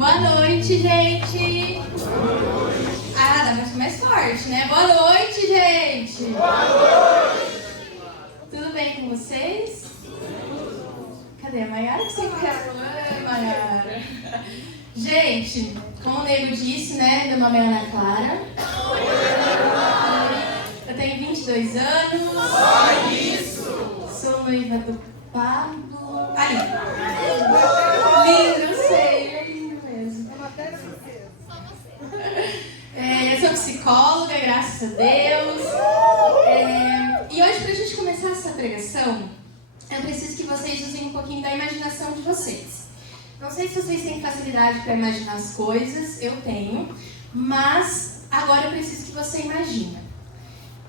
Boa noite, gente! Boa noite! Ah, dá pra ser mais forte, né? Boa noite, gente! Boa noite! Tudo bem com vocês? Cadê a Maiara que sempre quer? Maiara! Gente, como o Nego disse, né? Meu nome é Ana Clara. Eu tenho 22 anos. Só isso! Sou noiva do Pablo. Ali! Lindo, eu sei, é lindo mesmo. Eu sou psicóloga, graças a Deus. E hoje, pra gente começar essa pregação, eu preciso que vocês usem um pouquinho da imaginação de vocês. Não sei se vocês têm facilidade para imaginar as coisas, eu tenho, mas agora eu preciso que você imagine.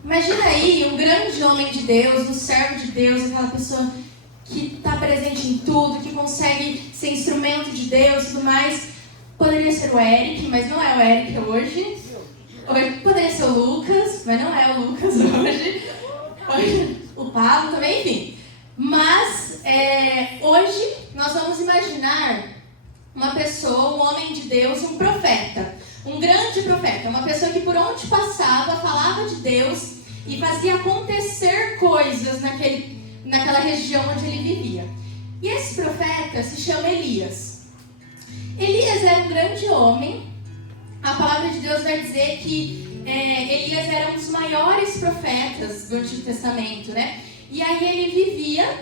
Imagina aí um grande homem de Deus, um servo de Deus, aquela pessoa que está presente em tudo, que consegue ser instrumento de Deus e tudo mais. Poderia ser o Eric, mas não é o Eric hoje. Poderia ser o Lucas, mas não é o Lucas hoje. O Pablo também, enfim. Mas hoje nós vamos imaginar uma pessoa, um homem de Deus, um profeta. Um grande profeta, uma pessoa que por onde passava, falava de Deus e fazia acontecer coisas naquela região onde ele vivia. E esse profeta se chama Elias. Elias era um grande homem. A palavra de Deus vai dizer que Elias era um dos maiores profetas do Antigo Testamento, né? E aí ele vivia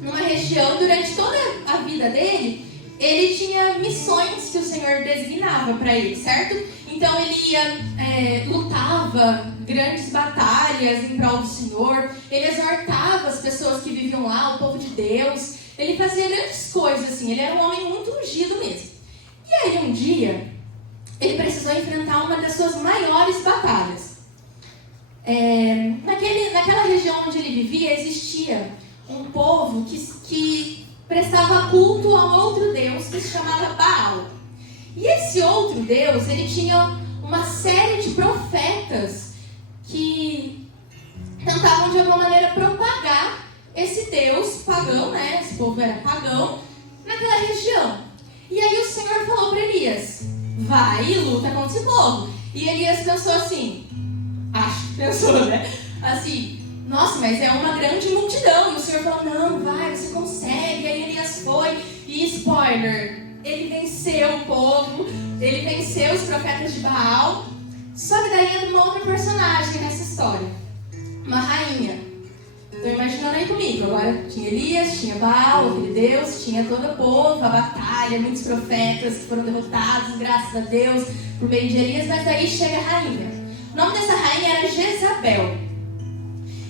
numa região, durante toda a vida dele, ele tinha missões que o Senhor designava para ele, certo? Então ele ia, lutava grandes batalhas em prol do Senhor, ele exortava as pessoas que viviam lá, o povo de Deus, ele fazia grandes coisas, assim, ele era um homem muito ungido mesmo. E aí um dia, ele precisou enfrentar uma das suas maiores batalhas. Naquela região onde ele vivia, existia um povo que prestava culto a um outro Deus que se chamava Baal. E esse outro Deus, ele tinha uma série de profetas que tentavam de alguma maneira propagar esse Deus pagão, né? Esse povo era pagão, naquela região. E aí o Senhor falou para Elias: vai e luta contra esse povo. E Elias pensou assim, pensou, né? Assim, nossa, mas é uma grande multidão. E o Senhor falou: não, vai, você consegue. E aí Elias foi e, spoiler, ele venceu o povo, ele venceu os profetas de Baal. Só que daí entra uma outra personagem nessa história, uma rainha. Estou imaginando aí comigo. Agora tinha Elias, tinha Baal, aquele Deus, tinha todo o povo, a batalha, muitos profetas que foram derrotados, graças a Deus, por meio de Elias. Mas daí chega a rainha. O nome dessa rainha era Jezabel.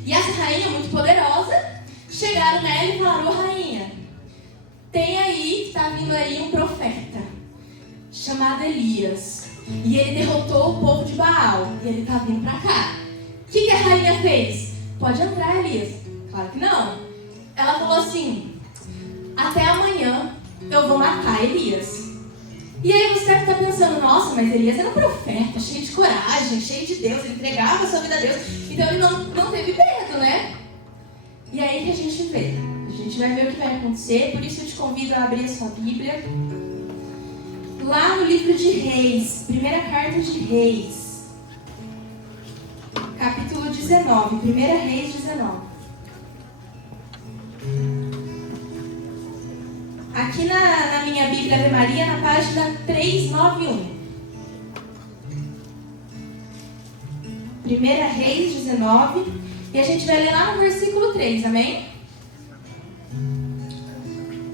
E essa rainha, muito poderosa, chegaram nela e falaram: ô rainha, tem aí, está vindo aí um profeta chamado Elias. E ele derrotou o povo de Baal. E ele está vindo para cá. O que a rainha fez? Pode entrar, Elias. Claro que não. Ela falou assim: até amanhã eu vou matar Elias. E aí você deve estar pensando: nossa, mas Elias era um profeta, cheio de coragem, cheio de Deus, ele entregava a sua vida a Deus, então ele não teve medo, né? E aí que a gente vê. A gente vai ver o que vai acontecer, por isso eu te convido a abrir a sua Bíblia. Lá no livro de Reis, primeira carta de Reis, capítulo 19, 1 Reis 19. Aqui na minha Bíblia Ave Maria, na página 391. 1 Reis 19. E a gente vai ler lá no versículo 3, amém?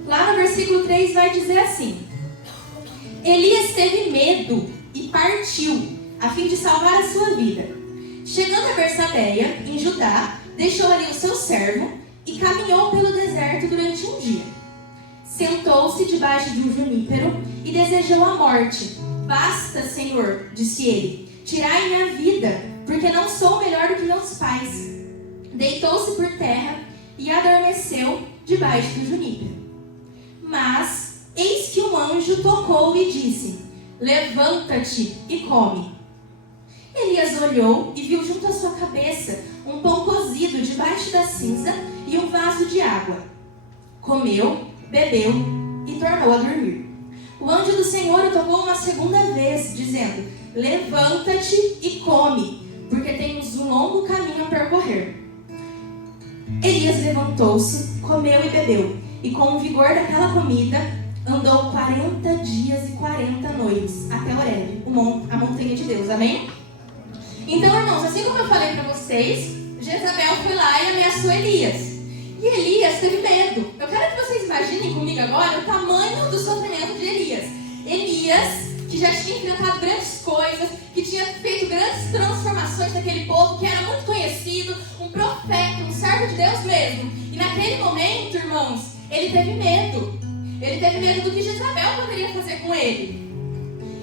Lá no versículo 3 vai dizer assim: Elias teve medo e partiu, a fim de salvar a sua vida. Chegando a Bersabeia, em Judá, deixou ali o seu servo e caminhou pelo deserto durante um dia. Sentou-se debaixo de um junípero e desejou a morte. Basta, Senhor, disse ele, tirai minha vida, porque não sou melhor do que meus pais. Deitou-se por terra e adormeceu debaixo do junípero. Mas eis que um anjo tocou e disse: levanta-te e come. Elias olhou e viu junto à sua cabeça um pão cozido debaixo da cinza e um vaso de água. Comeu, bebeu e tornou a dormir. o anjo do Senhor o tocou uma segunda vez, dizendo: levanta-te e come, porque temos um longo caminho a percorrer. Elias levantou-se, comeu e bebeu, e com o vigor daquela comida, andou 40 dias e 40 noites até Horebe, a montanha de Deus. Amém? Então, irmãos, assim como eu falei para vocês, Jezabel foi lá e ameaçou Elias. E Elias teve medo. Eu quero que vocês imaginem comigo agora o tamanho do sofrimento de Elias. Elias, que já tinha enfrentado grandes coisas, que tinha feito grandes transformações naquele povo, que era muito conhecido, um profeta, um servo de Deus mesmo. E naquele momento, irmãos, ele teve medo. Ele teve medo do que Jezabel poderia fazer com ele.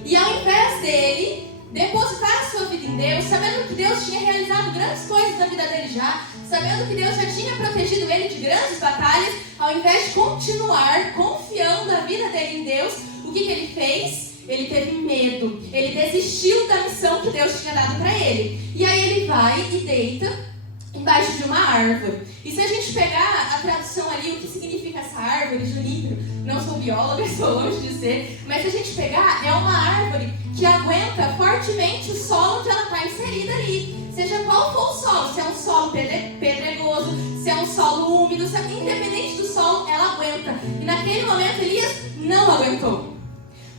E ao invés dele depositar a sua vida em Deus, sabendo que Deus tinha realizado grandes coisas na vida dele já, sabendo que Deus já tinha protegido ele de grandes batalhas, ao invés de continuar confiando a vida dele em Deus, o que ele fez? Ele teve medo, ele desistiu da missão que Deus tinha dado para ele. E aí ele vai e deita embaixo de uma árvore. E se a gente pegar a tradução ali, o que significa essa árvore, Junípero, não sou bióloga, sou longe de ser, mas se a gente pegar, é uma árvore que aguenta fortemente o solo onde ela está inserida ali. Seja qual for o solo, se é um solo pedregoso, se é um solo úmido, independente do solo, ela aguenta. E naquele momento Elias não aguentou.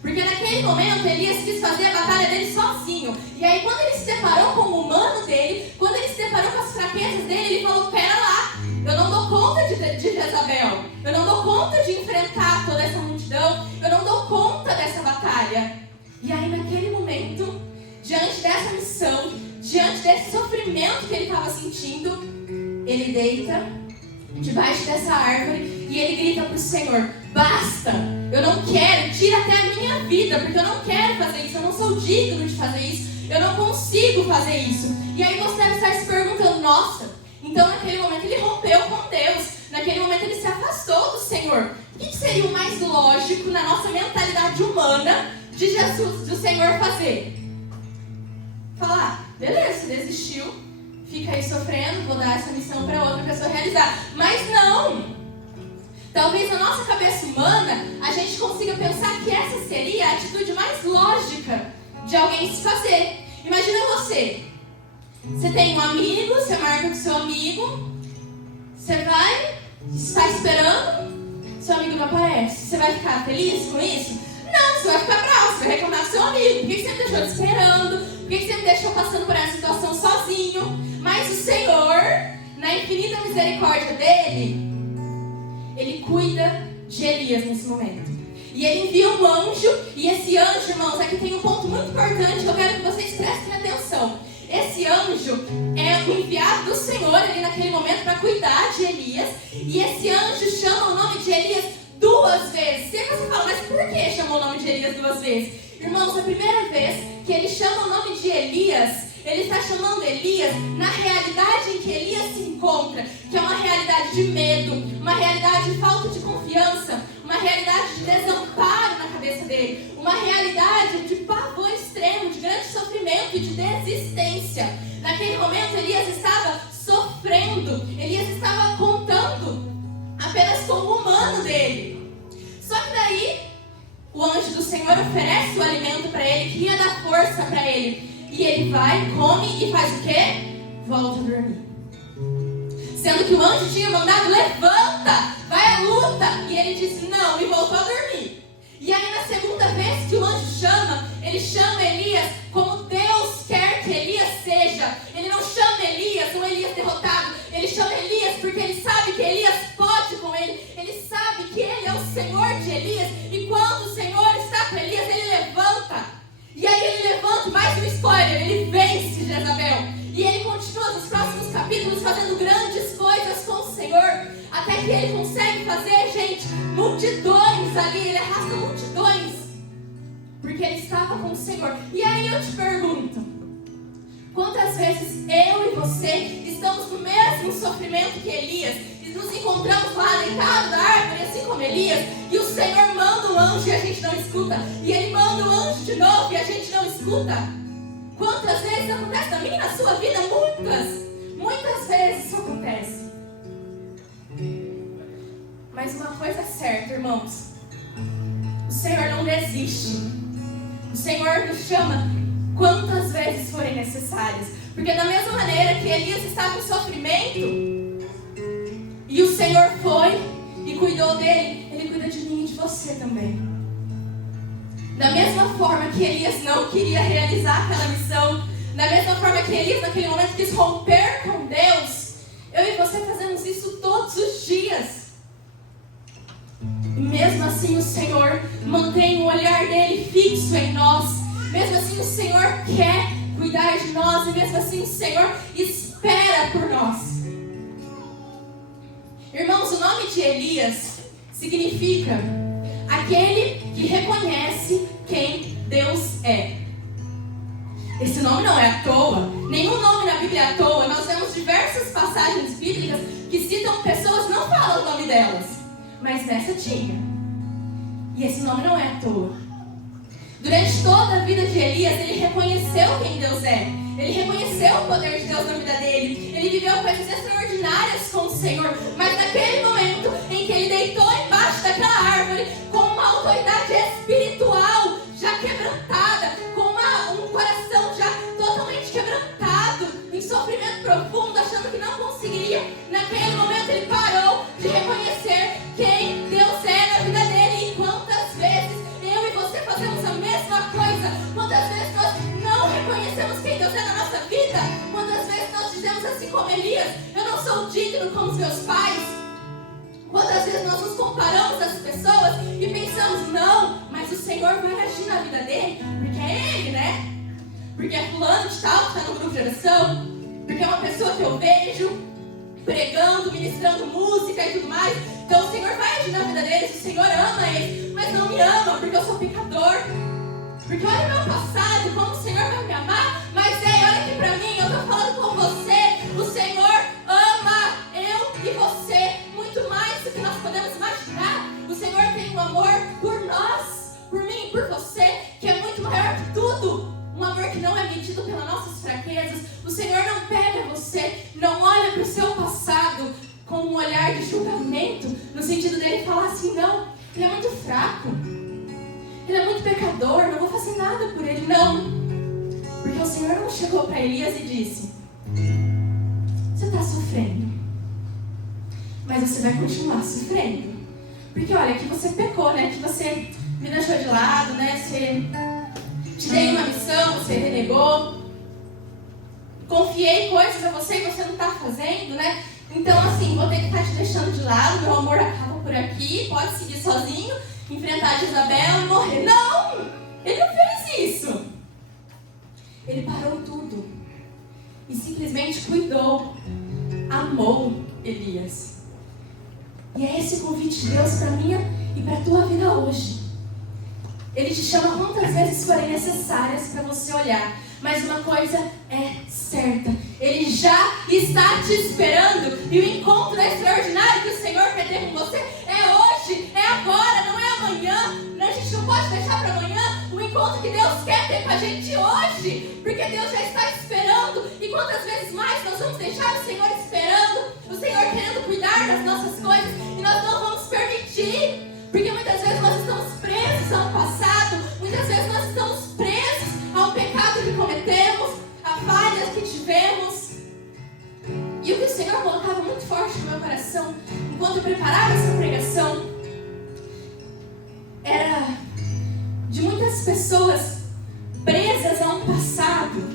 Porque naquele momento Elias quis fazer a batalha dele sozinho. E aí quando ele se deparou com o humano dele, quando ele se deparou com as fraquezas dele, ele falou: pera lá, eu não dou conta de Jezabel, eu não dou conta de enfrentar toda essa multidão, eu não dou conta dessa batalha. E aí naquele momento, diante dessa missão, diante desse sofrimento que ele estava sentindo, ele deita debaixo dessa árvore e ele grita para o Senhor: basta, eu não quero, tira até a minha vida, porque eu não quero fazer isso, eu não sou digno de fazer isso, eu não consigo fazer isso. E aí você deve estar se perguntando: nossa, então naquele momento ele rompeu com Deus, naquele momento ele se afastou do Senhor. O que seria o mais lógico na nossa mentalidade humana de Jesus, do Senhor fazer? Falar: beleza, desistiu, fica aí sofrendo, vou dar essa missão para outra pessoa realizar. Mas não! Talvez na nossa cabeça humana a gente consiga pensar que essa seria a atitude mais lógica de alguém se fazer. Imagina você tem um amigo, você marca com seu amigo, você vai, está esperando, seu amigo não aparece. Você vai ficar feliz com isso? Não, você vai ficar bravo, você vai reclamar do seu amigo. Por que você me deixou esperando? Por que você me deixou passando por essa situação sozinho? Mas o Senhor, na infinita misericórdia dele, ele cuida de Elias nesse momento. E ele envia um anjo, e esse anjo, irmãos, aqui tem um ponto muito importante que eu quero que vocês prestem atenção. Esse anjo é o enviado do Senhor ali naquele momento para cuidar de Elias. E esse anjo chama o nome de Elias 2 vezes. Sempre você fala: mas por que chamou o nome de Elias 2 vezes? Irmãos, a primeira vez que ele chama o nome de Elias, ele está chamando Elias na realidade em que Elias se encontra, que é uma realidade de medo, uma realidade de falta de confiança, uma realidade de desamparo na cabeça dele, uma realidade de pavor extremo, de grande sofrimento e de desistência. Naquele momento Elias estava sofrendo, Elias estava contando apenas com o humano dele. Só que daí o anjo do Senhor oferece o alimento para ele, que ia dar força para ele. E ele vai, come e faz o quê? Volta a dormir. Sendo que o anjo tinha mandado: levanta, vai à luta. E ele disse não, e voltou a dormir. E aí na segunda vez que o anjo chama, ele chama Elias como Deus quer que Elias seja. Ele não chama Elias um Elias derrotado. Ele chama Elias porque ele sabe que Elias pode com ele. Ele sabe que ele é o Senhor de Elias. E quando o Senhor está com Elias, ele levanta. E aí ele levanta, mais um spoiler, ele vence Jezabel. E ele continua nos próximos capítulos fazendo grandes coisas com o Senhor. Até que ele consegue fazer, gente, multidões ali. Ele arrasta multidões. Porque ele estava com o Senhor. E aí eu te pergunto: quantas vezes eu e você estamos no mesmo sofrimento que Elias? E nos encontramos lá deitados da árvore, assim como Elias. E o Senhor manda um anjo e a gente não escuta. E ele manda um anjo de novo e a gente não escuta. Quantas vezes isso acontece na minha e na sua vida? Muitas vezes isso acontece. Mas uma coisa é certa, irmãos: o Senhor não desiste. O Senhor nos chama quantas vezes forem necessárias. Porque da mesma maneira que Elias estava em sofrimento, e o Senhor foi e cuidou dele, Ele cuida de mim e de você também. Da mesma forma que Elias não queria realizar aquela missão, da mesma forma que Elias naquele momento quis romper com Deus, eu e você fazemos isso todos os dias. E mesmo assim o Senhor mantém o olhar dele fixo em nós. Mesmo assim o Senhor quer cuidar de nós. E mesmo assim o Senhor espera por nós. Irmãos, o nome de Elias significa aquele que reconhece quem Deus é. Esse nome não é à toa. Nenhum nome na Bíblia é à toa. Nós vemos diversas passagens bíblicas que citam pessoas, não falam o nome delas, mas nessa tinha. E esse nome não é à toa. Durante toda a vida de Elias, ele reconheceu quem Deus é. Ele reconheceu o poder de Deus na vida dele. Ele viveu coisas extraordinárias com o Senhor. Mas naquele momento em que ele deitou embaixo daquela árvore, com uma autoridade espiritual já quebrantada, com um coração já totalmente quebrantado, em sofrimento profundo, achando que não conseguiria, naquele momento ele parou de reconhecer quem Deus é na vida dele. E quantas vezes eu e você fazemos a mesma coisa? Quantas vezes nós não reconhecemos quem Deus é na nossa vida? Quantas vezes nós dizemos assim como Elias: eu não sou digno como os meus pais? Quantas vezes nós nos comparamos às pessoas e pensamos: não, mas o Senhor vai agir na vida dele, porque é ele, né? Porque é fulano de tal que está no grupo de oração, porque é uma pessoa que eu vejo pregando, ministrando música e tudo mais. Então o Senhor vai agir na vida deles. O Senhor ama eles, mas não me ama porque eu sou pecador. Porque olha o meu passado, como o Senhor vai me amar. Mas olha aqui pra mim, eu estou falando com você. O Senhor ama eu e você muito mais do que nós podemos imaginar. O Senhor tem um amor por nós, por mim e por você, que é muito maior que tudo. Um amor que não é medido pelas nossas fraquezas. O Senhor não pega você, não olha para o seu passado com um olhar de julgamento, no sentido dele falar assim: não, ele é muito fraco, ele é muito pecador, não vou fazer nada por ele. Não, porque o Senhor não chegou para Elias e disse: você está sofrendo, mas você vai continuar sofrendo, porque olha que você pecou, né? Que você me deixou de lado, né? Te dei uma missão, você renegou. Confiei coisas a você e você não está fazendo, né? Então assim, vou ter que estar te deixando de lado. Meu amor acaba por aqui. Pode seguir sozinho, enfrentar a Jezabel e morrer. Não! Ele não fez isso. Ele parou tudo e simplesmente cuidou, amou Elias. E é esse o convite de Deus para minha e para a tua vida hoje. Ele te chama quantas vezes forem necessárias para você olhar. Mas uma coisa é certa: Ele já está te esperando. E o encontro extraordinário que o Senhor quer ter com você é hoje, é agora, não é amanhã. A gente não pode deixar para amanhã o encontro que Deus quer ter com a gente hoje, porque Deus já está esperando. E quantas vezes mais nós vamos deixar o Senhor esperando, o Senhor querendo cuidar das nossas coisas, e nós não vamos permitir. Porque muitas vezes nós estamos presos ao passado, muitas vezes nós estamos presos ao pecado que cometemos, a falhas que tivemos. E o que o Senhor colocava muito forte no meu coração, enquanto eu preparava essa pregação, era de muitas pessoas presas a um passado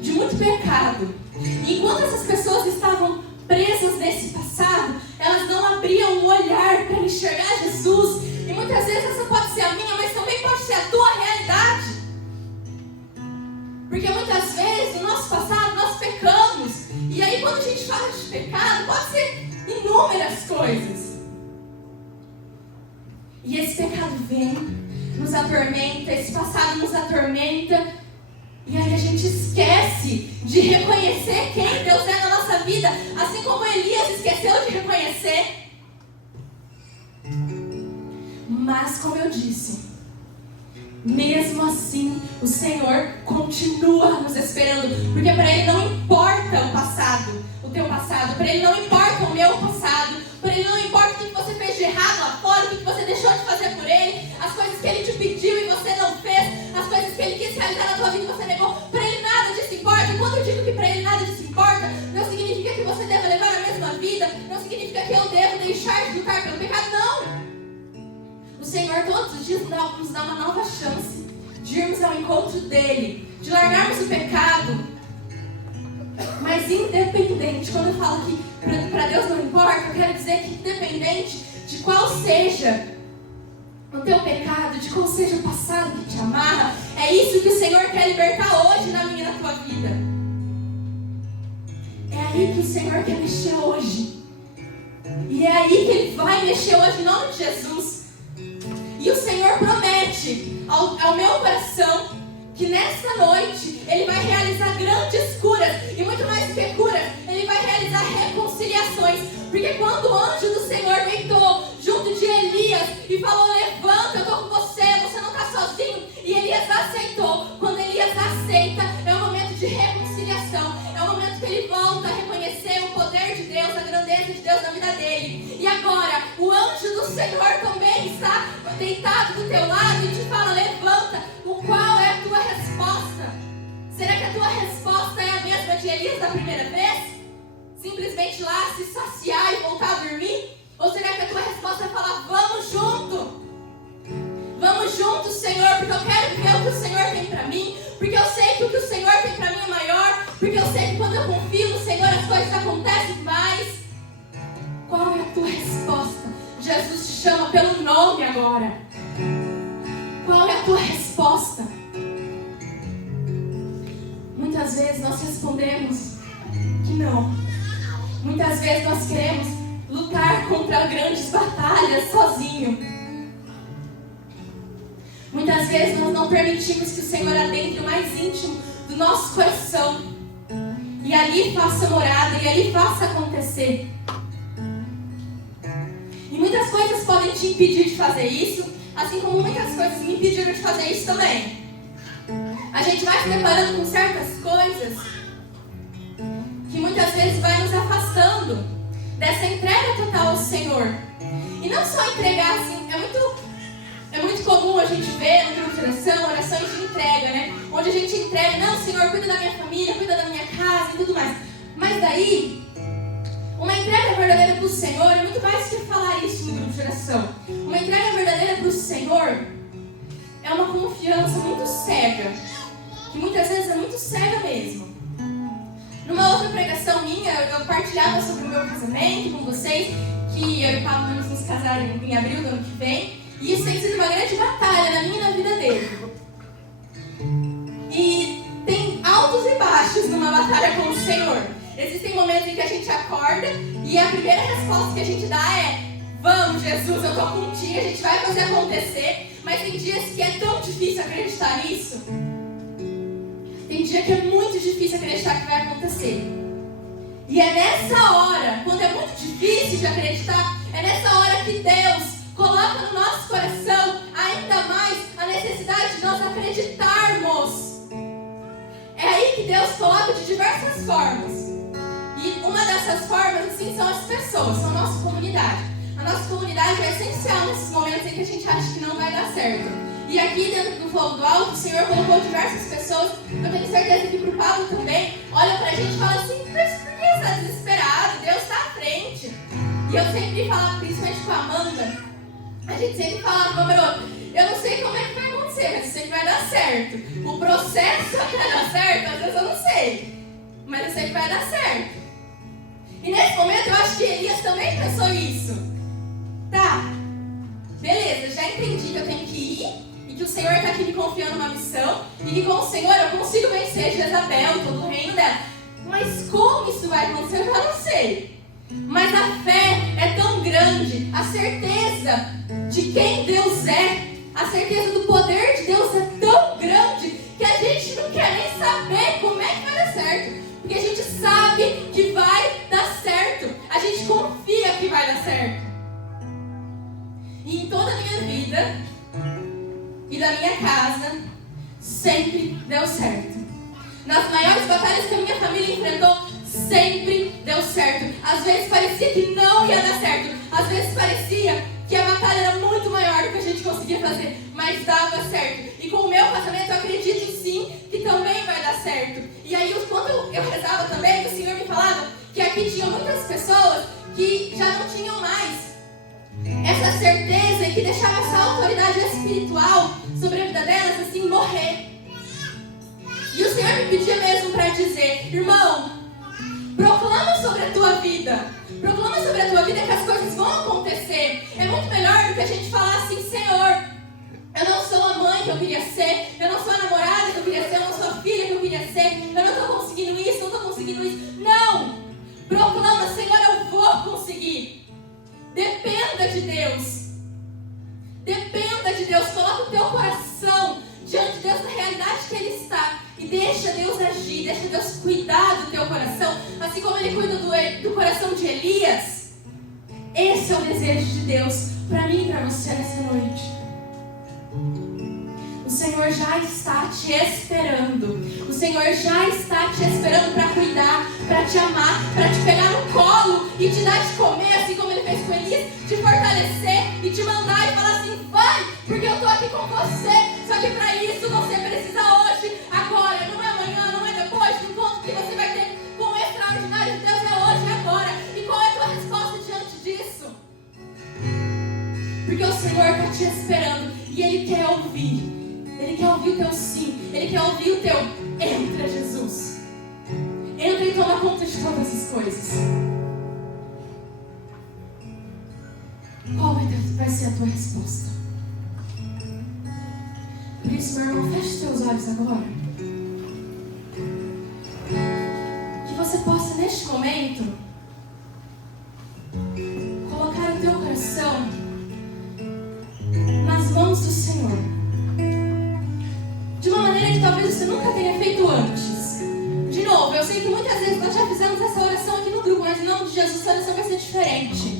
de muito pecado. E enquanto essas pessoas estavam presas nesse passado, elas não abriam o olhar para enxergar Jesus. E muitas vezes essa pode ser a minha, mas também pode ser a tua realidade. Porque muitas vezes no nosso passado nós pecamos. E aí quando a gente fala de pecado, pode ser inúmeras coisas. E esse pecado vem, nos atormenta, esse passado nos atormenta. E aí a gente esquece de reconhecer quem Deus é na nossa vida, assim como Elias esqueceu de reconhecer. Mas como eu disse, mesmo assim o Senhor continua nos esperando, porque para Ele não importa o passado, o teu passado, para Ele não importa o meu passado, para Ele não importa o que você fez de errado lá fora, o que você deixou de fazer por Ele, as coisas que Ele te pediu e você não fez, as coisas que Ele quis realizar na tua vida e você negou, para Ele nada disso importa. E quando eu digo que para Ele nada disso importa, não significa que você deve levar a mesma vida, não significa que eu devo deixar de lutar pelo pecado, não. O Senhor todos os dias nos dá uma nova chance de irmos ao encontro dEle, de largarmos o pecado. Mas independente, quando eu falo que para Deus não importa, eu quero dizer que independente de qual seja o teu pecado, de qual seja o passado que te amarra, é isso que o Senhor quer libertar hoje na minha e na tua vida. É aí que o Senhor quer mexer hoje. E é aí que Ele vai mexer hoje em nome de Jesus. E o Senhor promete ao meu coração que nesta noite Ele vai realizar grandes curas. E muito mais do que curas, Ele vai realizar reconciliações. Porque quando o anjo do Senhor deitou junto de Elias e falou: levanta, eu estou com você, você não está sozinho. E Elias aceitou. Quando Elias aceita, é um momento de reconciliação. É um momento que ele volta a reconhecer o poder de Deus, a grandeza de Deus na vida dele. E agora, o anjo do Senhor também está deitado do teu lado e te fala: levanta. Qual é a tua resposta? Será que a tua resposta é a mesma de Elias da primeira vez? Simplesmente lá se saciar e voltar a dormir? Ou será que a tua resposta é falar: vamos junto? Vamos juntos, Senhor, porque eu quero viver o que o Senhor tem para mim, porque eu sei que o que o Senhor tem para mim é maior, porque eu sei que quando eu confio no Senhor as coisas acontecem mais. Qual é a tua resposta? Jesus te chama pelo nome agora. Qual é a tua resposta? Muitas vezes nós respondemos que não. Muitas vezes nós queremos lutar contra grandes batalhas sozinho. Muitas vezes nós não permitimos que o Senhor adentre o mais íntimo do nosso coração e ali faça morada, e ali faça acontecer. E muitas coisas podem te impedir de fazer isso, assim como muitas coisas me impediram de fazer isso também. A gente vai se deparando com certas coisas que muitas vezes vai nos afastando dessa entrega total ao Senhor. E não só entregar assim, é muito comum a gente ver no grupo de orações de entrega, né? Onde a gente entrega: não, Senhor, cuida da minha família, cuida da minha casa e tudo mais. Mas daí, uma entrega verdadeira para o Senhor é muito mais que falar isso no grupo de oração. Uma entrega verdadeira para o Senhor é uma confiança muito cega, que muitas vezes é muito cega mesmo. Numa outra pregação minha, eu partilhava sobre o meu casamento com vocês, que eu e o Pablo vamos nos casar em abril do ano que vem, e isso tem sido uma grande batalha na minha e na vida dele. E tem altos e baixos numa batalha com o Senhor. Existem momentos em que a gente acorda e a primeira resposta que a gente dá é: vamos, Jesus, eu estou contigo, a gente vai fazer acontecer. Mas tem dias que é tão difícil acreditar nisso. Tem dia que é muito difícil acreditar que vai acontecer. E é nessa hora, quando é muito difícil de acreditar, é nessa hora que Deus coloca no nosso coração ainda mais a necessidade de nós acreditarmos. É aí que Deus coloca de diversas formas. E uma dessas formas, assim, são as pessoas, são a nossa comunidade. A nossa comunidade é essencial nesses momentos em que a gente acha que não vai dar certo. E aqui dentro do Fogo do Alto, o Senhor colocou diversas pessoas. Eu tenho certeza que para o Pablo também olha para a gente e fala assim: mas por que você está desesperado? Deus está à frente. E eu sempre falava, principalmente com a Amanda, a gente sempre falava: meu garoto, eu não sei como é que vai acontecer, mas eu sei que vai dar certo. O processo até dar certo, às vezes eu não sei, mas eu sei que vai dar certo. E nesse momento eu acho que Elias também pensou isso. Tá, beleza, já entendi que eu tenho que ir e que o Senhor está aqui me confiando uma missão e que com o Senhor eu consigo vencer Jezabel e todo o reino dela. Mas como isso vai acontecer, eu já não sei. Mas a fé é tão grande, a certeza de quem Deus é, a certeza do poder de Deus é tão grande que a gente não quer nem saber como é que vai dar certo. Porque a gente sabe que vai dar certo. A gente confia que vai dar certo. E em toda a minha vida e da minha casa, sempre deu certo. Nas maiores batalhas que a minha família enfrentou, sempre deu certo. Às vezes parecia que não ia dar certo. Às vezes parecia que a batalha era muito maior do que a gente conseguia fazer, mas dava certo. E com o meu casamento eu acredito sim que também vai dar certo. E aí quando eu rezava também, o Senhor me falava que aqui tinha muitas pessoas que já não tinham mais essa certeza e que deixava essa autoridade espiritual sobre a vida delas assim morrer. E o Senhor me pedia mesmo para dizer: irmão, proclama sobre a tua vida. Proclama sobre a tua vida que as coisas vão acontecer. É muito melhor do que a gente falar assim: Senhor, eu não sou a mãe que eu queria ser, eu não sou a namorada que eu queria ser, eu não sou a filha que eu queria ser, eu não estou conseguindo isso, não estou conseguindo isso. Não! Proclama: Senhor, eu vou conseguir. Dependa de Deus. Dependa de Deus. Coloca o teu coração diante de Deus, na realidade que Ele está. E deixa Deus agir, deixa Deus cuidar do teu coração, assim como Ele cuida do coração de Elias. Esse é o desejo de Deus para mim e para você nessa noite. O Senhor já está te esperando. O Senhor já está te esperando para cuidar, para te amar, para te pegar no colo e te dar de comer, assim como Ele fez com Elias, te fortalecer e te mandar e falar assim: vai, porque eu estou aqui com você. Só que para isso você precisa hoje, agora, não é amanhã, não é depois. O encontro que você vai ter com o extraordinário de Deus é hoje e agora. E qual é a tua resposta diante disso? Porque o Senhor está te esperando e Ele quer ouvir. Ele quer ouvir o teu sim. Ele quer ouvir o teu entra, Jesus. Entra e toma conta de todas as coisas. Qual vai ser a tua resposta? Por isso, meu irmão, feche os teus olhos agora. Que você possa, neste momento, colocar o teu coração nas mãos do Senhor. De uma maneira que talvez você nunca tenha feito antes. De novo, eu sei que muitas vezes nós já fizemos essa oração aqui no grupo, mas em nome de Jesus, essa oração vai ser diferente.